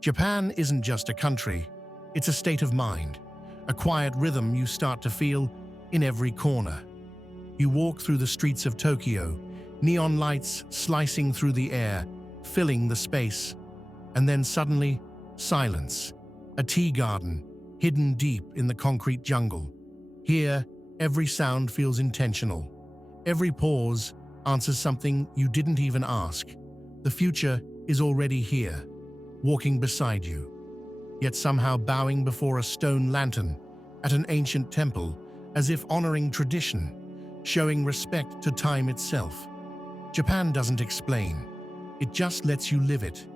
Japan isn't just a country, it's a state of mind, a quiet rhythm you start to feel in every corner. You walk through the streets of Tokyo, neon lights slicing through the air, filling the space, and then suddenly, silence. A tea garden, hidden deep in the concrete jungle. Here, every sound feels intentional. Every pause answers something you didn't even ask. The future is already here, walking beside you, yet somehow bowing before a stone lantern at an ancient temple, as if honoring tradition, showing respect to time itself. Japan doesn't explain, it just lets you live it.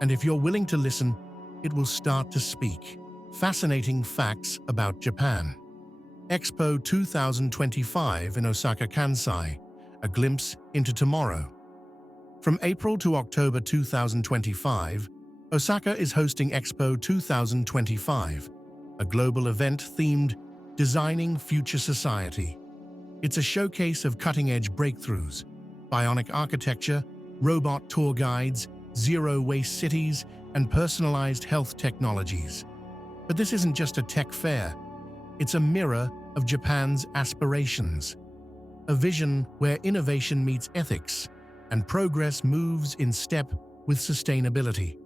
And if you're willing to listen, it will start to speak. Fascinating facts about Japan. Expo 2025 in Osaka, Kansai, a glimpse into tomorrow. From April to October 2025, Osaka is hosting Expo 2025, a global event themed Designing Future Society. It's a showcase of cutting-edge breakthroughs, bionic architecture, robot tour guides, zero-waste cities, and personalized health technologies. But this isn't just a tech fair, it's a mirror of Japan's aspirations. A vision where innovation meets ethics and progress moves in step with sustainability.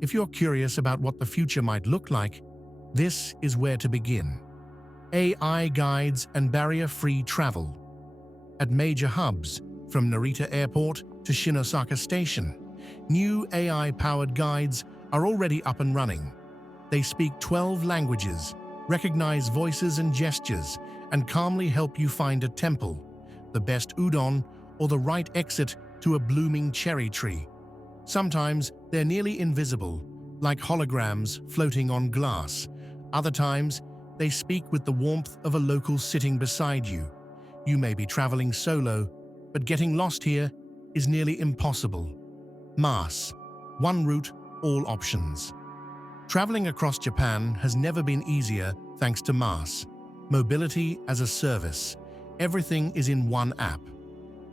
If you're curious about what the future might look like, this is where to begin. AI guides and barrier-free travel. At major hubs, from Narita Airport to Shinosaka Station, new AI-powered guides are already up and running. They speak 12 languages, recognize voices and gestures, and calmly help you find a temple, the best udon, or the right exit to a blooming cherry tree. Sometimes they're nearly invisible, like holograms floating on glass. Other times, they speak with the warmth of a local sitting beside you. You may be traveling solo, but getting lost here is nearly impossible. MaaS, one route, all options. Traveling across Japan has never been easier thanks to MaaS, mobility as a service. Everything is in one app.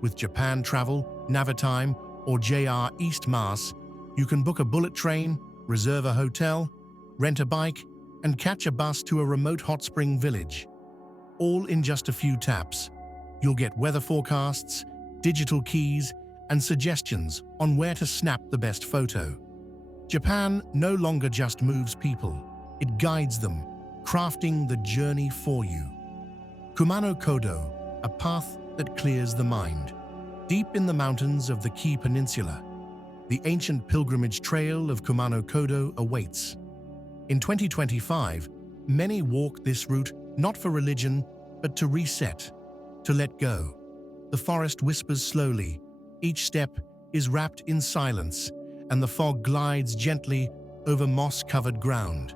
With Japan Travel, Navitime, or JR East MaaS, you can book a bullet train, reserve a hotel, rent a bike, and catch a bus to a remote hot spring village. All in just a few taps. You'll get weather forecasts, digital keys, and suggestions on where to snap the best photo. Japan no longer just moves people, it guides them, crafting the journey for you. Kumano Kodo, a path that clears the mind. Deep in the mountains of the Kii Peninsula, the ancient pilgrimage trail of Kumano Kodo awaits. In 2025, many walk this route not for religion, but to reset, to let go. The forest whispers slowly, each step is wrapped in silence, and the fog glides gently over moss-covered ground.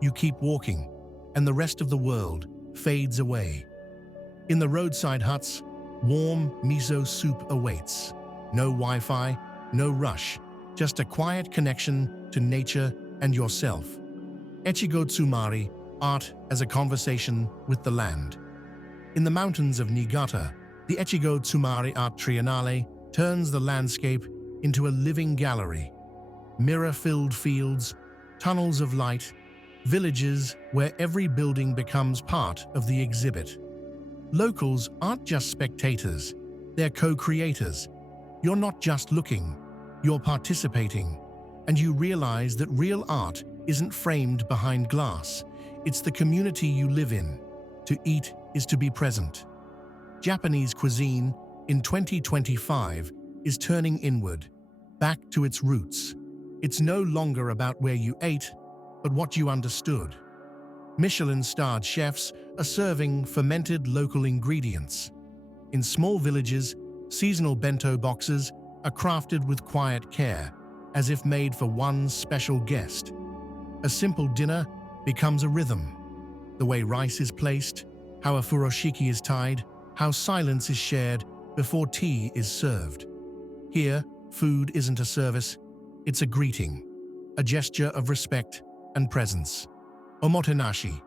You keep walking, and the rest of the world fades away. In the roadside huts, warm miso soup awaits. No Wi-Fi, no rush, just a quiet connection to nature and yourself. Echigo Tsumari, art as a conversation with the land. In the mountains of Niigata, the Echigo Tsumari Art Triennale turns the landscape into a living gallery. Mirror-filled fields, tunnels of light, villages where every building becomes part of the exhibit. Locals aren't just spectators, they're co-creators. You're not just looking, you're participating, and you realize that real art isn't framed behind glass. It's the community you live in. To eat is to be present. Japanese cuisine in 2025 is turning inward, back to its roots. It's no longer about where you ate, but what you understood. Michelin-starred chefs are serving fermented local ingredients. In small villages, seasonal bento boxes are crafted with quiet care, as if made for one special guest. A simple dinner becomes a rhythm. The way rice is placed, how a furoshiki is tied, how silence is shared before tea is served. Here, food isn't a service, it's a greeting, a gesture of respect and presence. Omotenashi,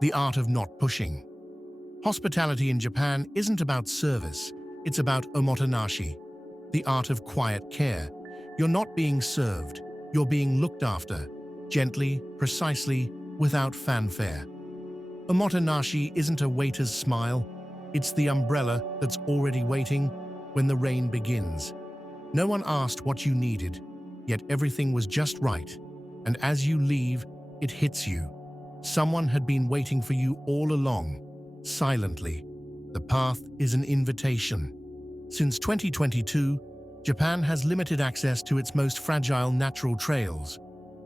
the art of not pushing. Hospitality in Japan isn't about service, it's about omotenashi, the art of quiet care. You're not being served, You're being looked after, gently, precisely, without fanfare. Omotenashi isn't a waiter's smile, it's the umbrella that's already waiting when the rain begins. No one asked what you needed, yet everything was just right. And as you leave, it hits you. Someone had been waiting for you all along, silently. The path is an invitation. Since 2022, Japan has limited access to its most fragile natural trails.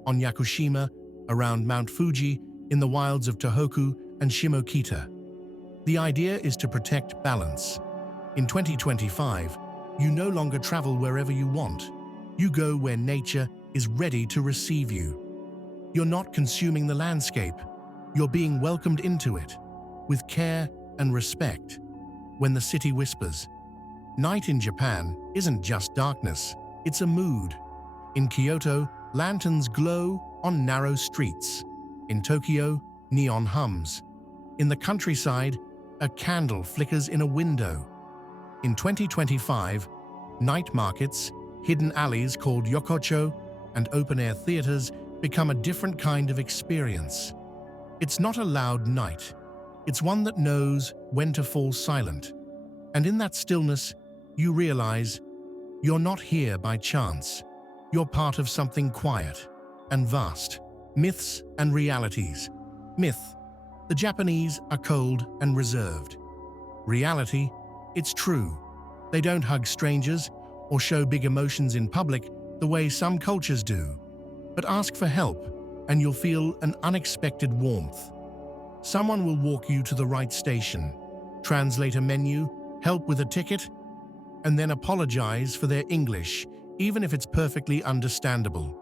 On Yakushima, around Mount Fuji, in the wilds of Tohoku and Shimokita. The idea is to protect balance. In 2025, you no longer travel wherever you want. You go where nature is ready to receive you. You're not consuming the landscape. You're being welcomed into it, with care and respect. When the city whispers, night in Japan isn't just darkness, it's a mood. In Kyoto, lanterns glow on narrow streets. In Tokyo, neon hums. In the countryside, a candle flickers in a window. In 2025, night markets, hidden alleys called yokocho, and open-air theaters become a different kind of experience. It's not a loud night. It's one that knows when to fall silent. And in that stillness, you realize you're not here by chance. You're part of something quiet and vast. Myths and realities. Myth: the Japanese are cold and reserved. Reality: it's true. They don't hug strangers or show big emotions in public the way some cultures do. But ask for help, and you'll feel an unexpected warmth. Someone will walk you to the right station, translate a menu, help with a ticket, and then apologize for their English, even if it's perfectly understandable.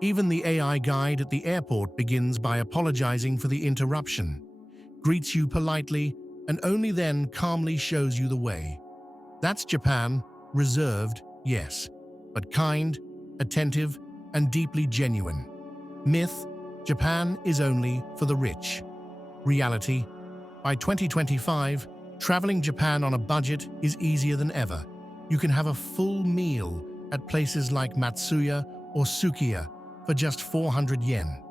Even the AI guide at the airport begins by apologizing for the interruption, greets you politely, and only then calmly shows you the way. That's Japan, reserved, yes, but kind, attentive, and deeply genuine. Myth: Japan is only for the rich. Reality: by 2025, traveling Japan on a budget is easier than ever. You can have a full meal at places like Matsuya or Sukiya for just 400 yen.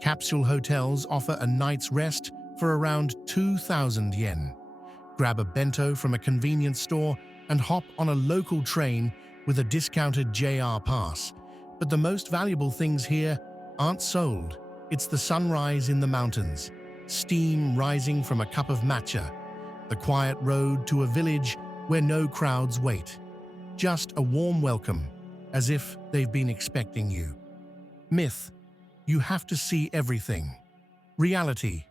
Capsule hotels offer a night's rest for around 2,000 yen. Grab a bento from a convenience store and hop on a local train with a discounted JR pass. But the most valuable things here aren't sold. It's the sunrise in the mountains, steam rising from a cup of matcha, the quiet road to a village where no crowds wait. Just a warm welcome, as if they've been expecting you. Myth: you have to see everything. Reality: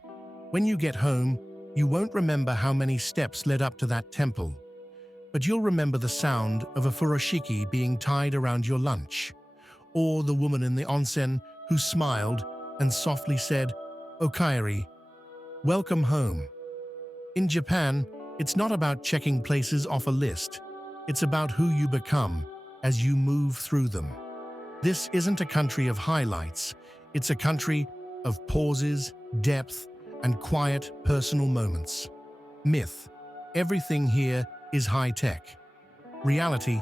when you get home, you won't remember how many steps led up to that temple, but you'll remember the sound of a furoshiki being tied around your lunch, or the woman in the onsen who smiled and softly said, "Okaeri, welcome home." In Japan, it's not about checking places off a list. It's about who you become as you move through them. This isn't a country of highlights. It's a country of pauses, depth, and quiet personal moments. Myth: everything here is high-tech. Reality: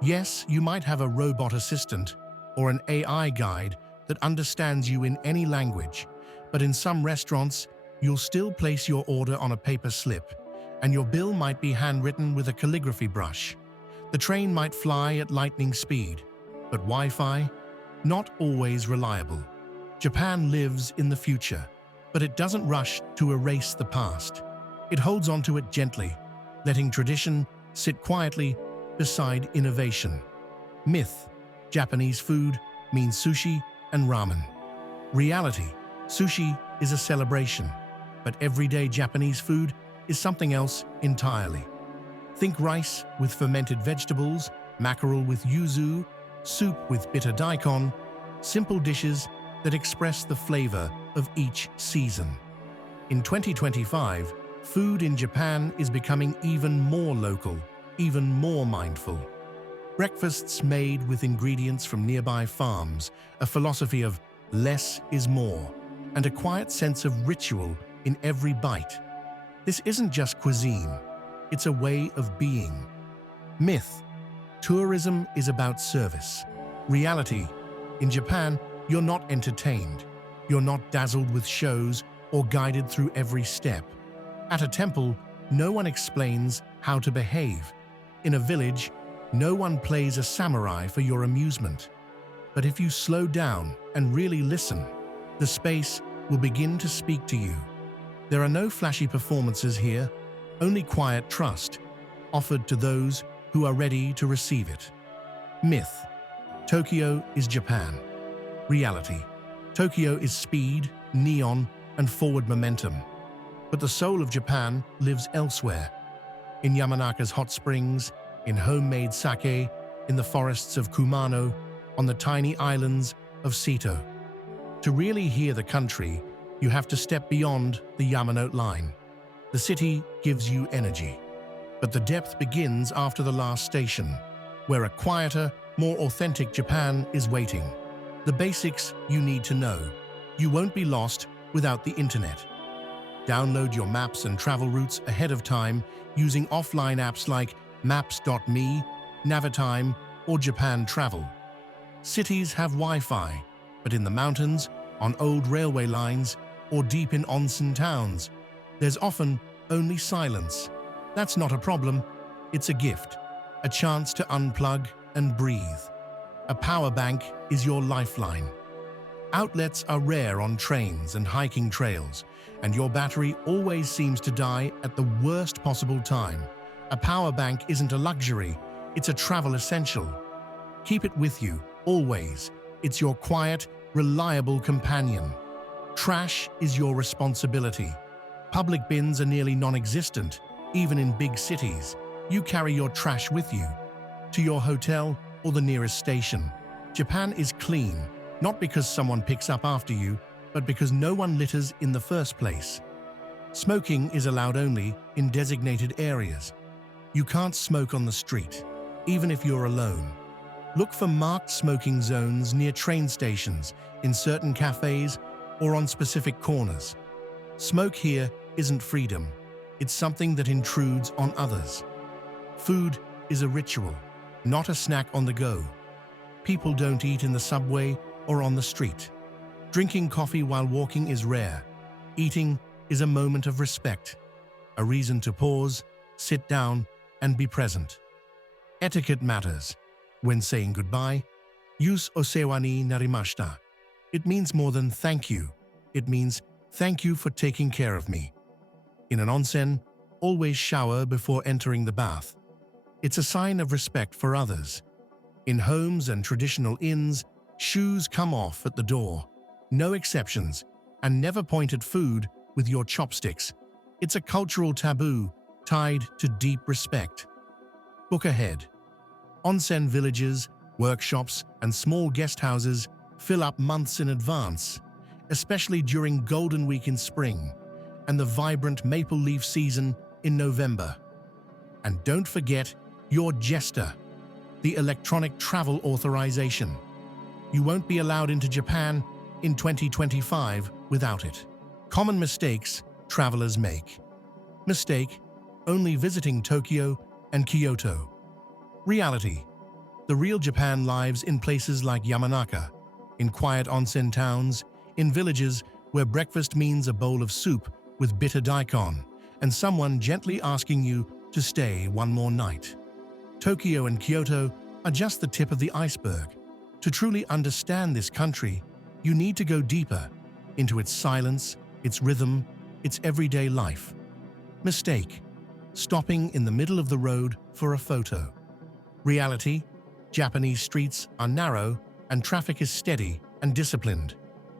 yes, you might have a robot assistant or an AI guide that understands you in any language, but in some restaurants, you'll still place your order on a paper slip, and your bill might be handwritten with a calligraphy brush. The train might fly at lightning speed, but Wi-Fi? Not always reliable. Japan lives in the future, but it doesn't rush to erase the past. It holds onto it gently, letting tradition sit quietly beside innovation. Myth: Japanese food means sushi and ramen. Reality: sushi is a celebration, but everyday Japanese food is something else entirely. Think rice with fermented vegetables, mackerel with yuzu, soup with bitter daikon, simple dishes that express the flavor of each season. In 2025, food in Japan is becoming even more local, even more mindful. Breakfasts made with ingredients from nearby farms, a philosophy of less is more, and a quiet sense of ritual in every bite. This isn't just cuisine, it's a way of being. Myth: tourism is about service. Reality: In Japan, you're not entertained. You're not dazzled with shows or guided through every step. At a temple, no one explains how to behave. In a village, no one plays a samurai for your amusement. But if you slow down and really listen, the space will begin to speak to you. There are no flashy performances here, only quiet trust, offered to those who are ready to receive it. Myth: Tokyo is Japan. Reality: Tokyo is speed, neon, and forward momentum. But the soul of Japan lives elsewhere. In Yamanaka's hot springs, in homemade sake, in the forests of Kumano, on the tiny islands of Seto. To really hear the country, you have to step beyond the Yamanote line. The city gives you energy, but the depth begins after the last station, where a quieter, more authentic Japan is waiting. The basics you need to know. You won't be lost without the internet. Download your maps and travel routes ahead of time using offline apps like Maps.me, Navitime, or Japan Travel. Cities have Wi-Fi, but in the mountains, on old railway lines, or deep in onsen towns, there's often only silence. That's not a problem, it's a gift, a chance to unplug and breathe. A power bank is your lifeline. Outlets are rare on trains and hiking trails, and your battery always seems to die at the worst possible time. A power bank isn't a luxury, it's a travel essential. Keep it with you, always. It's your quiet, reliable companion. Trash is your responsibility. Public bins are nearly non-existent, even in big cities. You carry your trash with you, to your hotel or the nearest station. Japan is clean, not because someone picks up after you, but because no one litters in the first place. Smoking is allowed only in designated areas. You can't smoke on the street, even if you're alone. Look for marked smoking zones near train stations, in certain cafes, or on specific corners. Smoke here isn't freedom. It's something that intrudes on others. Food is a ritual, not a snack on the go. People don't eat in the subway or on the street. Drinking coffee while walking is rare. Eating is a moment of respect, a reason to pause, sit down, and be present. Etiquette matters. When saying goodbye, use osewa ni narimashita. It means more than thank you. It means thank you for taking care of me. In an onsen, always shower before entering the bath. It's a sign of respect for others. In homes and traditional inns, shoes come off at the door. No exceptions, and never point at food with your chopsticks. It's a cultural taboo tied to deep respect. Book ahead. Onsen villages, workshops, and small guest houses fill up months in advance, especially during Golden Week in spring and the vibrant maple leaf season in November. And don't forget your jester, the electronic travel authorization. You won't be allowed into Japan in 2025 without it. Common mistakes travelers make. Mistake: only visiting Tokyo and Kyoto. Reality: the real Japan lives in places like Yamanaka, in quiet onsen towns, in villages where breakfast means a bowl of soup with bitter daikon, and someone gently asking you to stay one more night. Tokyo and Kyoto are just the tip of the iceberg. To truly understand this country, you need to go deeper into its silence, its rhythm, its everyday life. Mistake: stopping in the middle of the road for a photo. Reality: Japanese streets are narrow and traffic is steady and disciplined.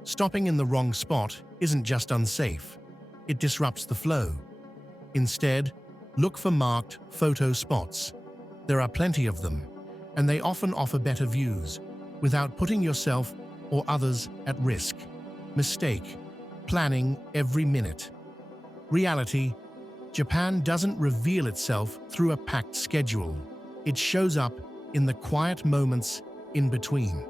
Stopping in the wrong spot isn't just unsafe, it disrupts the flow. Instead, look for marked photo spots. There are plenty of them, and they often offer better views, without putting yourself or others at risk. Mistake: planning every minute. Reality: Japan doesn't reveal itself through a packed schedule. It shows up in the quiet moments in between.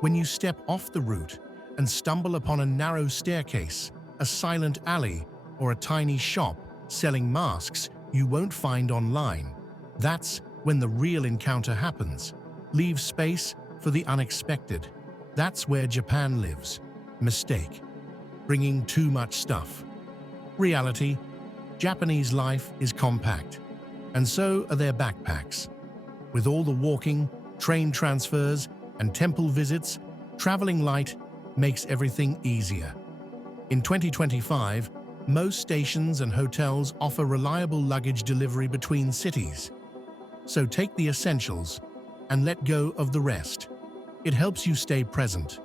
When you step off the route and stumble upon a narrow staircase, a silent alley, or a tiny shop selling masks you won't find online, that's when the real encounter happens. Leave space for the unexpected. That's where Japan lives. Mistake. Bringing too much stuff. Reality. Japanese life is compact, and so are their backpacks. With all the walking, train transfers, and temple visits, traveling light makes everything easier. In 2025, most stations and hotels offer reliable luggage delivery between cities. So take the essentials and let go of the rest. It helps you stay present.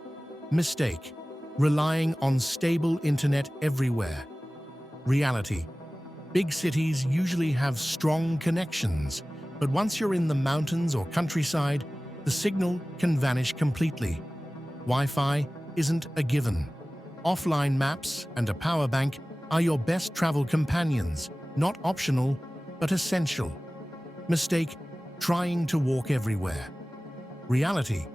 Mistake. Relying on stable internet everywhere. Reality. Big cities usually have strong connections, but once you're in the mountains or countryside, the signal can vanish completely. Wi-Fi isn't a given. Offline maps and a power bank are your best travel companions, not optional, but essential. Mistake. Trying to walk everywhere. Reality.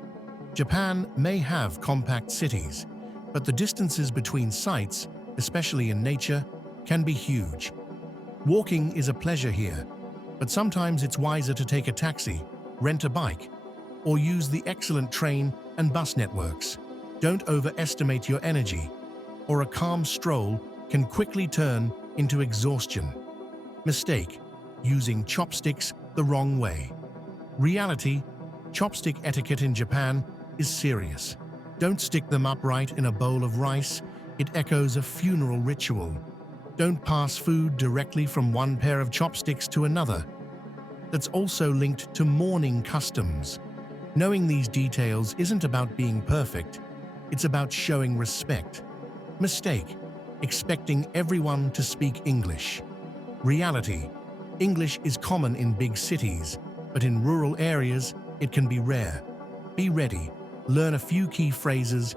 Japan may have compact cities, but the distances between sites, especially in nature, can be huge. Walking is a pleasure here, but sometimes it's wiser to take a taxi, rent a bike, or use the excellent train and bus networks. Don't overestimate your energy, or a calm stroll can quickly turn into exhaustion. Mistake. Using chopsticks the wrong way. Reality. Chopstick etiquette in Japan is serious. Don't stick them upright in a bowl of rice. It echoes a funeral ritual. Don't pass food directly from one pair of chopsticks to another. That's also linked to mourning customs. Knowing these details isn't about being perfect. It's about showing respect. Mistake. Expecting everyone to speak English. Reality. English is common in big cities, but in rural areas, it can be rare. Be ready. Learn a few key phrases,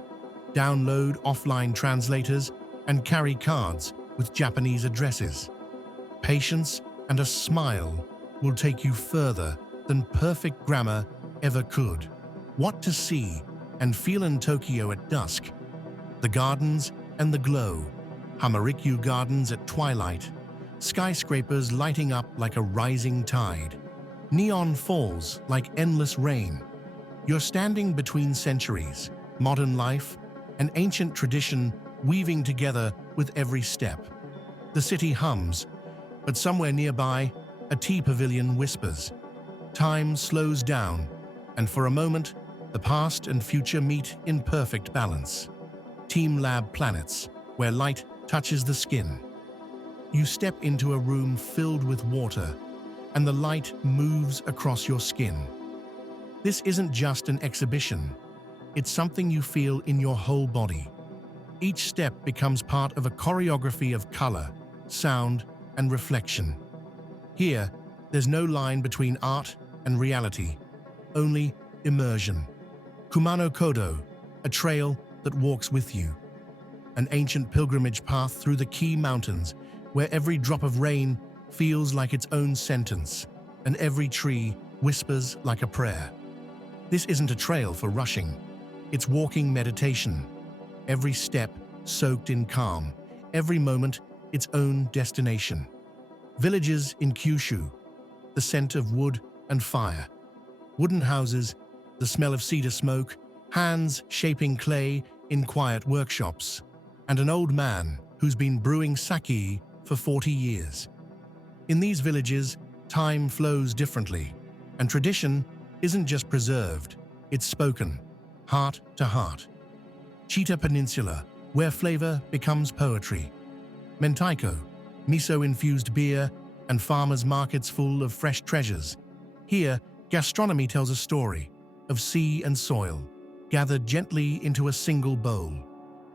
download offline translators, and carry cards with Japanese addresses. Patience and a smile will take you further than perfect grammar ever could. What to see and feel in Tokyo at dusk. The gardens and the glow. Hamarikyu Gardens at twilight. Skyscrapers lighting up like a rising tide. Neon falls like endless rain. You're standing between centuries, modern life, and ancient tradition weaving together with every step. The city hums, but somewhere nearby, a tea pavilion whispers. Time slows down, and for a moment, the past and future meet in perfect balance. Team Lab Planets, where light touches the skin. You step into a room filled with water, and the light moves across your skin. This isn't just an exhibition. It's something you feel in your whole body. Each step becomes part of a choreography of color, sound, and reflection. Here, there's no line between art and reality, only immersion. Kumano Kodo, a trail that walks with you. An ancient pilgrimage path through the Key Mountains, where every drop of rain feels like its own sentence, and every tree whispers like a prayer. This isn't a trail for rushing. It's walking meditation. Every step soaked in calm, every moment its own destination. Villages in Kyushu, the scent of wood and fire. Wooden houses, the smell of cedar smoke, hands shaping clay in quiet workshops, and an old man who's been brewing sake for 40 years. In these villages, time flows differently, and tradition isn't just preserved, it's spoken, heart to heart. Chita Peninsula, where flavor becomes poetry. Mentaiko, miso-infused beer, and farmers' markets full of fresh treasures. Here, gastronomy tells a story of sea and soil, gathered gently into a single bowl.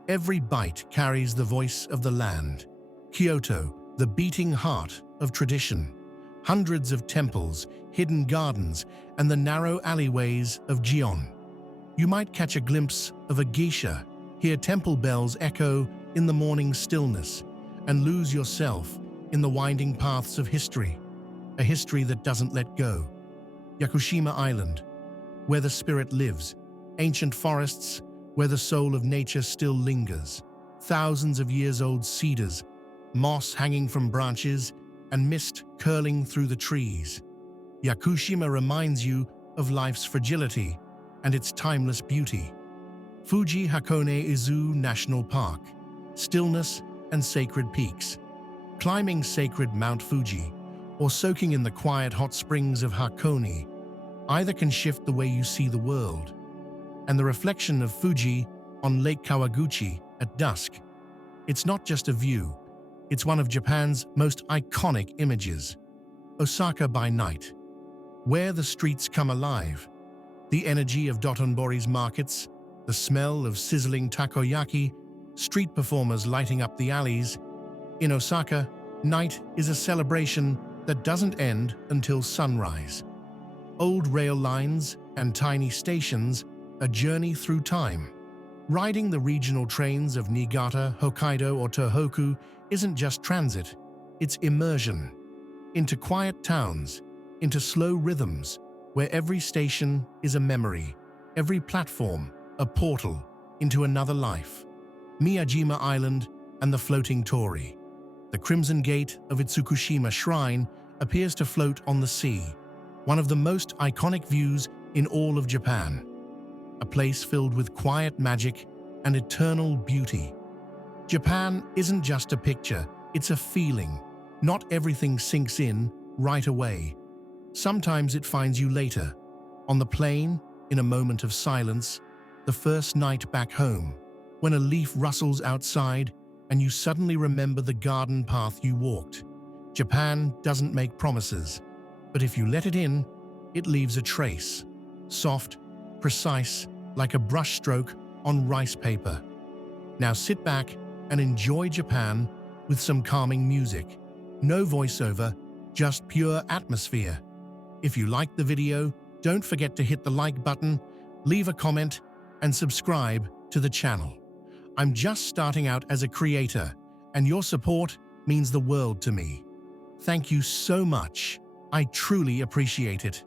Every bite carries the voice of the land. Kyoto, the beating heart of tradition. Hundreds of temples, hidden gardens, and the narrow alleyways of Gion. You might catch a glimpse of a geisha, hear temple bells echo in the morning stillness, and lose yourself in the winding paths of history, a history that doesn't let go. Yakushima Island, where the spirit lives, ancient forests where the soul of nature still lingers, thousands of years-old cedars, moss hanging from branches, and mist curling through the trees. Yakushima reminds you of life's fragility and its timeless beauty. Fuji Hakone Izu National Park, stillness and sacred peaks. Climbing sacred Mount Fuji or soaking in the quiet hot springs of Hakone either can shift the way you see the world. And the reflection of Fuji on Lake Kawaguchi at dusk, it's not just a view, it's one of Japan's most iconic images. Osaka by night, where the streets come alive. The energy of Dotonbori's markets, the smell of sizzling takoyaki, street performers lighting up the alleys. In Osaka, night is a celebration that doesn't end until sunrise. Old rail lines and tiny stations, a journey through time. Riding the regional trains of Niigata, Hokkaido, or Tohoku isn't just transit, it's immersion. Into quiet towns, into slow rhythms, where every station is a memory, every platform a portal into another life. Miyajima Island and the floating torii. The Crimson Gate of Itsukushima Shrine appears to float on the sea, one of the most iconic views in all of Japan. A place filled with quiet magic and eternal beauty. Japan isn't just a picture, it's a feeling. Not everything sinks in right away. Sometimes it finds you later, on the plane, in a moment of silence, the first night back home, when a leaf rustles outside and you suddenly remember the garden path you walked. Japan doesn't make promises, but if you let it in, it leaves a trace. Soft, precise, like a brushstroke on rice paper. Now sit back and enjoy Japan with some calming music. No voiceover, just pure atmosphere. If you liked the video, don't forget to hit the like button, leave a comment, and subscribe to the channel. I'm just starting out as a creator, and your support means the world to me. Thank you so much. I truly appreciate it.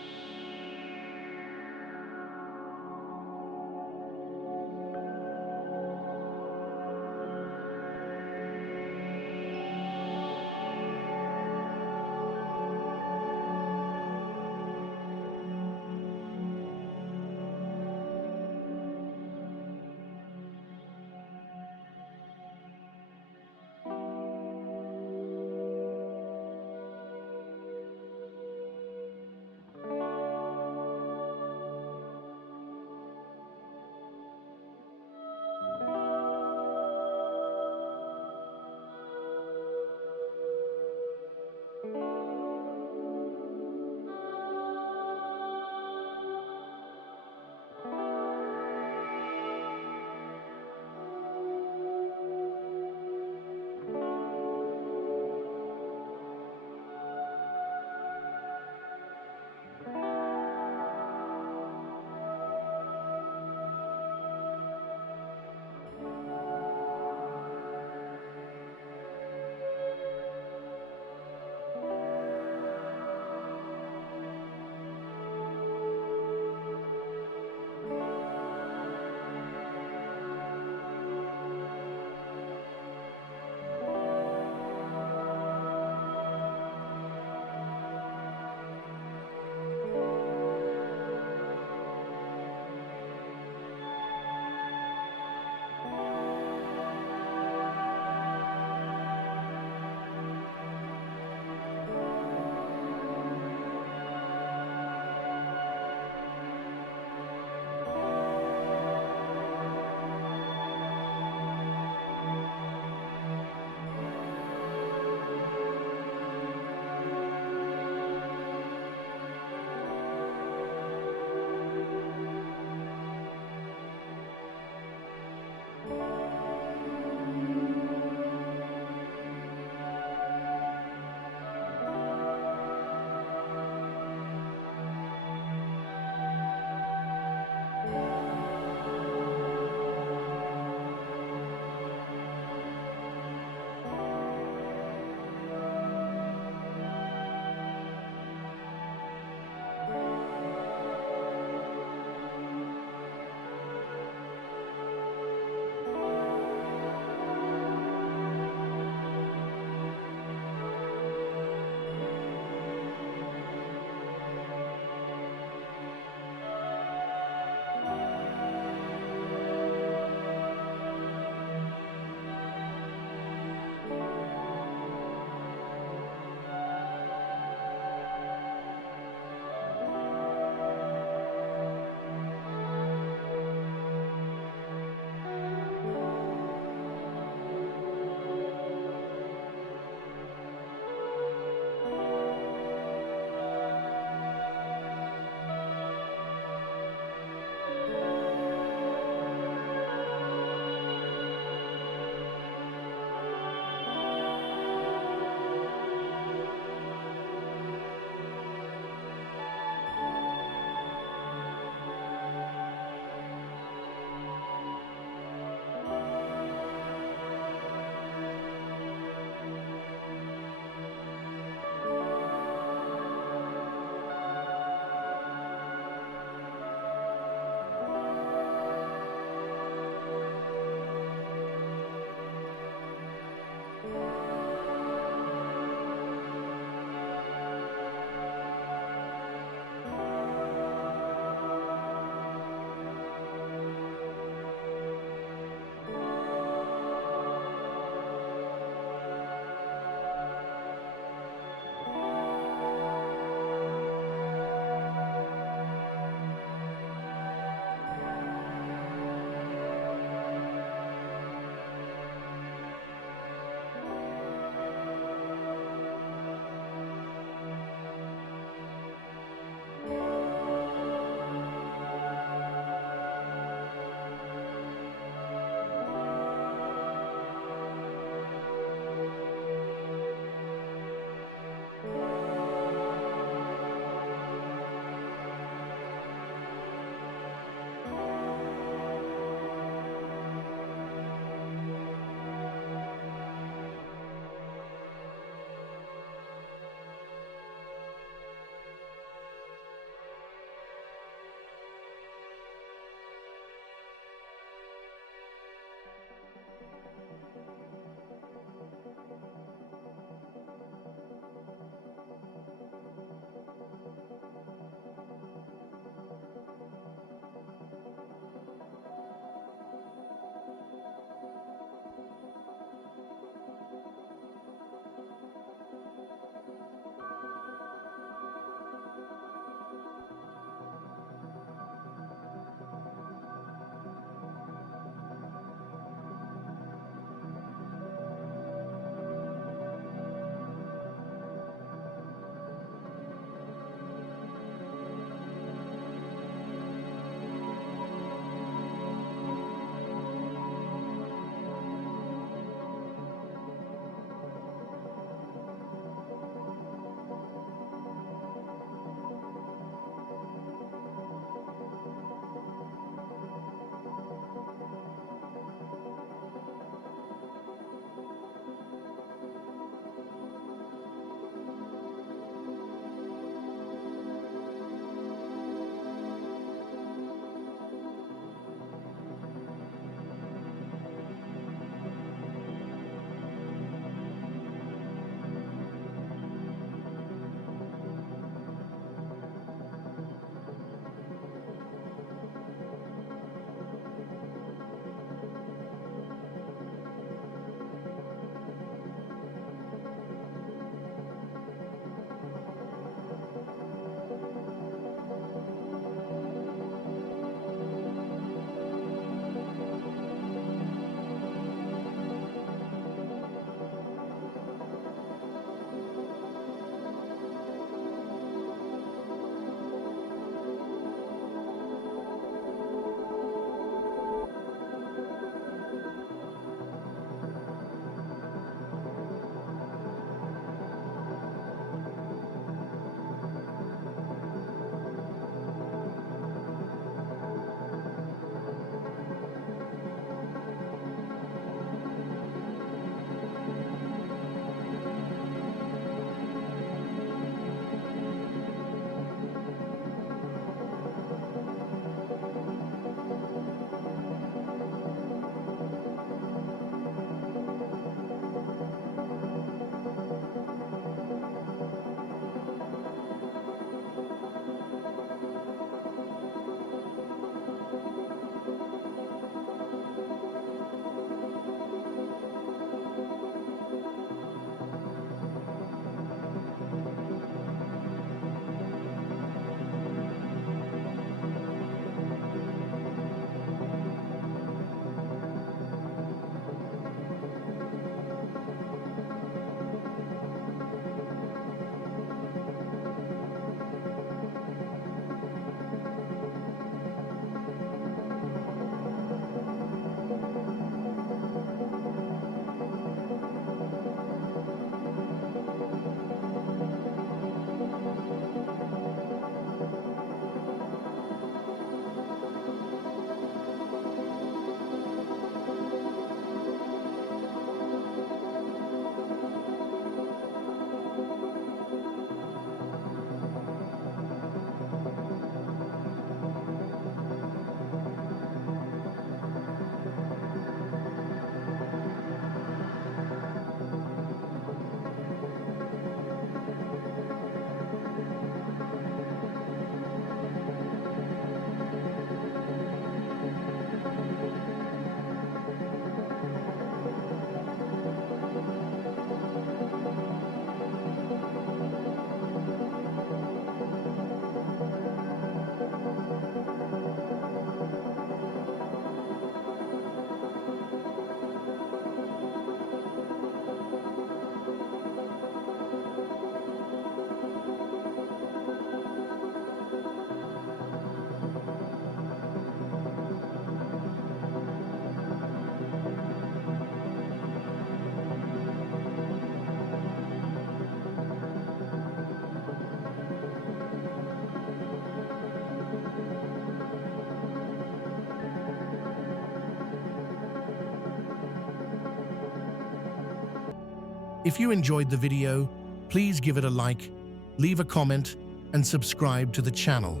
If you enjoyed the video, please give it a like, leave a comment, and subscribe to the channel.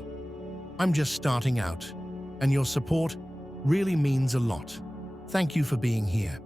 I'm just starting out, and your support really means a lot. Thank you for being here.